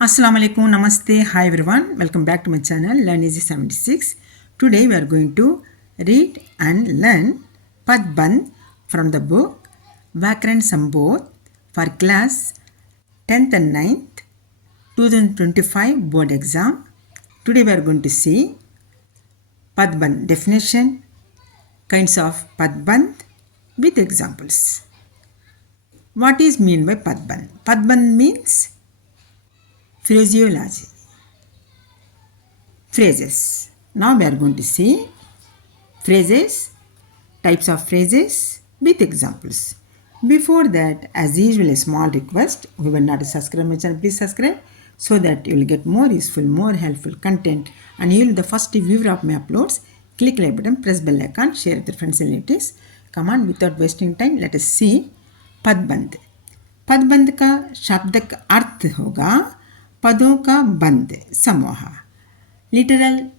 Assalamu alaikum, namaste, hi everyone, welcome back to my channel Learn Easy 76. Today we are going to read and learn Padband from the book Vyakaran Sambodh for class 10th and 9th 2025 board exam. Today we are going to see Padband definition, kinds of Padband with examples. What is mean by Padband? Padband means phraseology, phrases. Now we are going to see phrases, types of phrases with examples. Before that, as usual, a small request. Whoever not subscribed my channel, please subscribe so that you will get more useful, more helpful content, and you will be the first viewer of my uploads. Click like button, press bell icon, share with your friends and relatives. Come on, without wasting time, let us see पदबंध. पदबंध का शाब्दिक अर्थ होगा पदों का बंध, समूह. Literal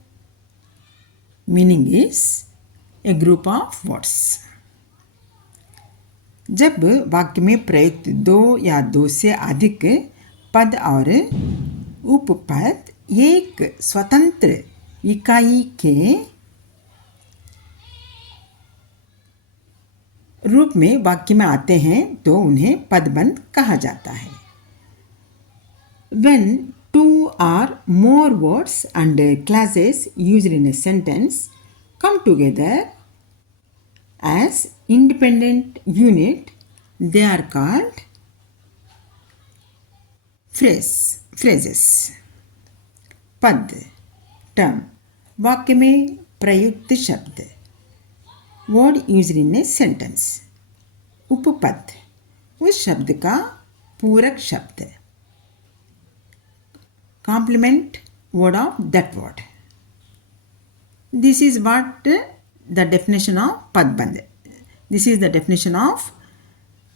meaning is a group of words. जब वाक्य में प्रयुक्त दो या दो से अधिक पद और उपपद एक स्वतंत्र इकाई के रूप में वाक्य में आते हैं तो उन्हें पदबंध कहा जाता है. When two or more words and clauses used in a sentence come together as independent unit, they are called phrases. पद term, वाक्य में प्रयुक्त शब्द, word used in a sentence. उपपद, उस शब्द का पूरक शब्द, complement word of that word. This is what the definition of padband. This is the definition of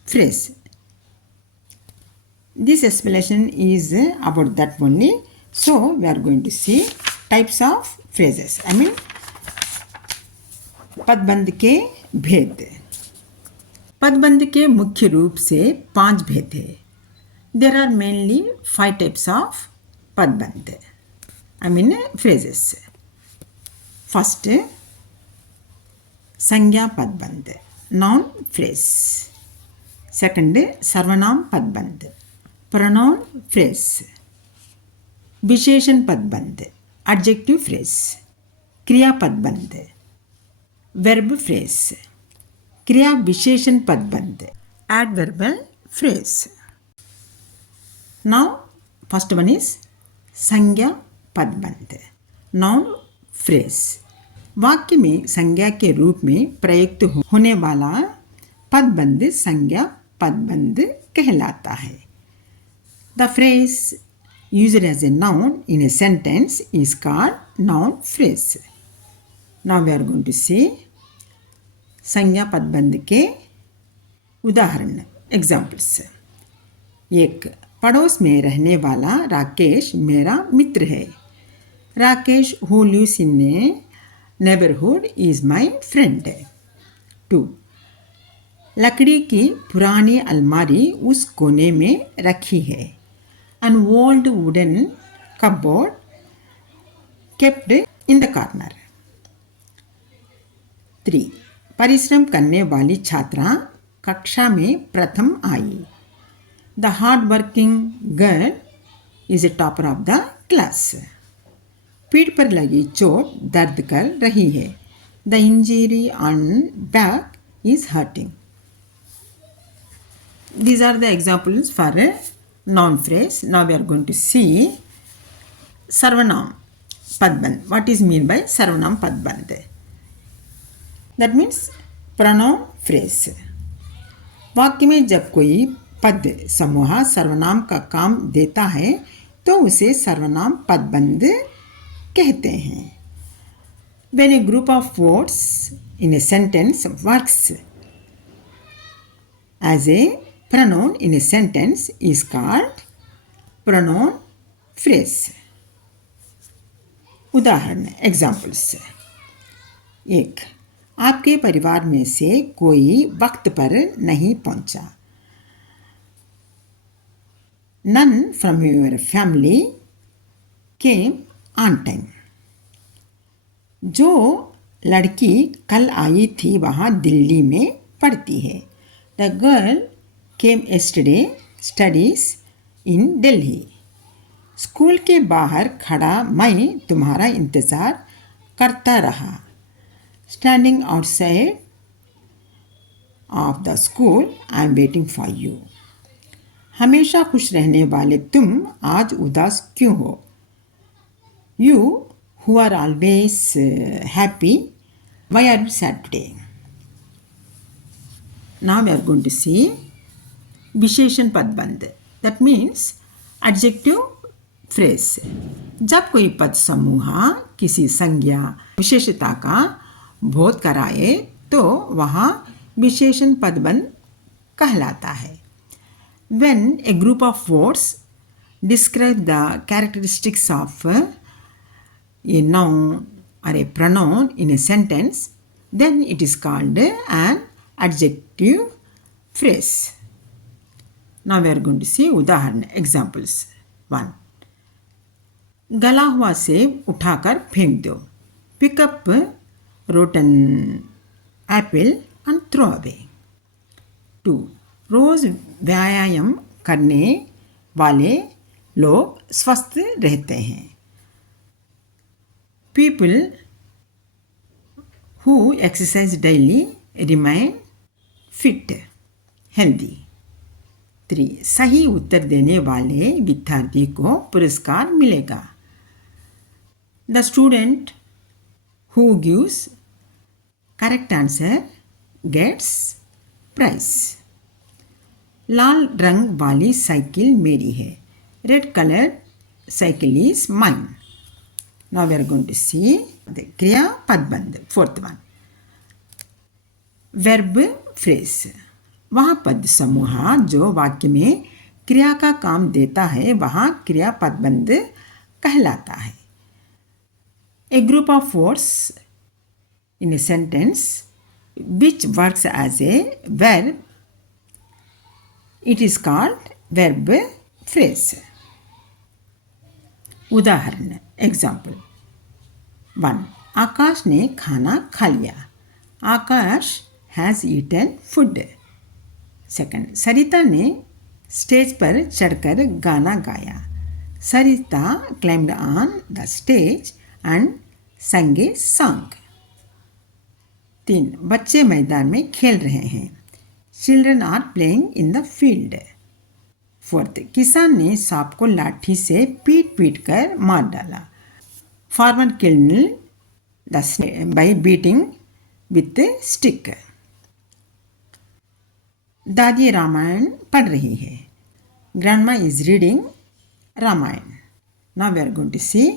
phrase. This explanation is about that only. So we are going to see types of phrases. I mean पदबंध के भेद. पदबंध के मुख्य रूप से 5 भेद है. There are mainly 5 types of पदबंध, I mean phrases. First, संज्ञा पदबंध, noun phrase. Second, सर्वनाम पदबंध, pronoun phrase. विशेषण पदबंध, adjective phrase. क्रिया पदबंध, verb phrase. क्रिया विशेषण पदबंध, adverbial phrase. Now, first one is संज्ञा पदबंध, नाउन फ्रेज. वाक्य में संज्ञा के रूप में प्रयुक्त होने वाला पदबंध संज्ञा पदबंध कहलाता है. The phrase used as a noun in a sentence is called noun phrase. Now we are going to see संज्ञा पदबंध के उदाहरण, एग्जाम्पल्स. एक, पड़ोस में रहने वाला राकेश मेरा मित्र है. Rakesh who lives in a neighbourhood is my friend. 2, लकड़ी की पुरानी अलमारी उस कोने में रखी है. An old wooden cupboard kept in the corner. 3, परिश्रम करने वाली छात्रा कक्षा में प्रथम आई. The hard-working girl is a topper of the class. पीठ पर लगी चोट दर्द कर रही है. The injury on back is hurting. These are the examples for a noun phrase. Now we are going to see sarvanam padband. What is mean by sarvanam padband? That means pronoun phrase. वाक्य में जब कोई पद समूह सर्वनाम का काम देता है तो उसे सर्वनाम पदबंध कहते हैं. When a group of words in a sentence works as a pronoun in a sentence is called pronoun phrase. उदाहरण, एग्जाम्पल्स. 1, आपके परिवार में से कोई वक्त पर नहीं पहुंचा. None from your family came on time. जो लड़की कल आई थी वहाँ दिल्ली में पढ़ती है. The girl came yesterday studies in Delhi. School के बाहर खड़ा मैं तुम्हारा इंतज़ार करता रहा. Standing outside of the school, I am waiting for you. हमेशा खुश रहने वाले तुम आज उदास क्यों हो? You who are always happy, why are you sad today? Now we are going to see विशेषण पदबंध. That means adjective phrase. जब कोई पद समूह किसी संज्ञा विशेषता का बोध कराए तो वहाँ विशेषण पदबंध कहलाता है. When a group of words describe the characteristics of a noun or a pronoun in a sentence, then it is called an adjective phrase. Now we are going to see उदाहरण examples. 1. गला हुआ सेब उठाकर फेंक दो. Pick up rotten apple and throw away. 2. रोज व्यायाम करने वाले लोग स्वस्थ रहते हैं. People who exercise daily remain fit, healthy. 3. सही उत्तर देने वाले विद्यार्थी को पुरस्कार मिलेगा. The student who gives correct answer gets prize. लाल रंग वाली साइकिल मेरी है. Red colored cycle is mine. Now we are going to see the क्रिया पदबंध. 4th one. Verb phrase. वह पद समूह जो वाक्य में क्रिया का काम देता है वहाँ क्रिया पदबंध कहलाता है. A group of words in a sentence which works as a verb, it is called verb phrase. उदाहरण एग्जाम्पल. 1. आकाश ने खाना खा लिया. Akash has eaten food. 2. Sarita ने स्टेज पर चढ़कर गाना गाया. Sarita climbed on the stage and sang a song. 3. बच्चे मैदान में खेल रहे हैं. Children are playing in the field. 4. किसान ने सांप को लाठी से पीट कर मार डाला. Farmer killed the snake by beating with a stick. दादी रामायण पढ़ रही है. Grandma is reading Ramayan. Now we are going to see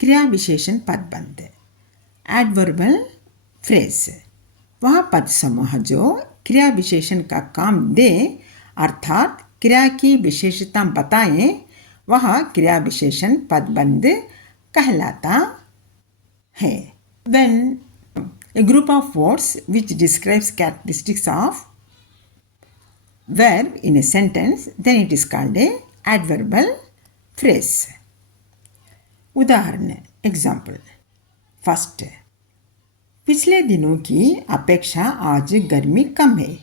क्रिया विशेषण पदबंध. Adverbial phrase. वह पद समूह जो क्रिया विशेषण का काम दे अर्थात क्रिया की विशेषता बताएं वह क्रिया विशेषण पदबंध कहलाता है. When a group of words which describes characteristics of verb in a sentence, then it is called a adverbial phrase. उदाहरण एग्जाम्पल. 1. पिछले दिनों की अपेक्षा आज गर्मी कम है.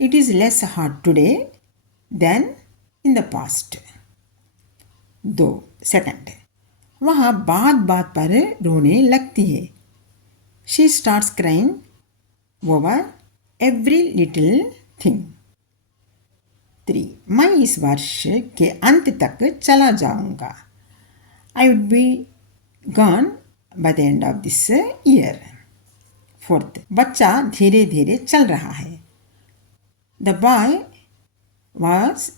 It is less hot today than in the past. 2. 2. वह बात पर रोने लगती है. She starts crying over every little thing. 3. मैं इस वर्ष के अंत तक चला जाऊंगा. I would be gone by the end of this year. 4. बच्चा धीरे धीरे चल रहा है. The boy was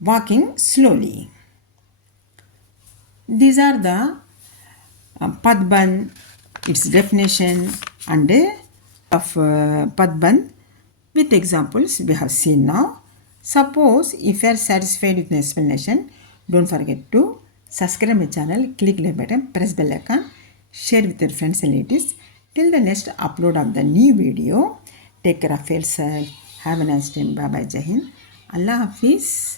walking slowly. These are the padband, its definition and of padband with examples we have seen now. Suppose if you are satisfied with the explanation, don't forget to subscribe my channel, click like button, press bell icon, share with your friends and relatives. Till the next upload of the new video, take care of yourself. Have a nice day. Bye bye. Jai Hind. Allah Hafiz.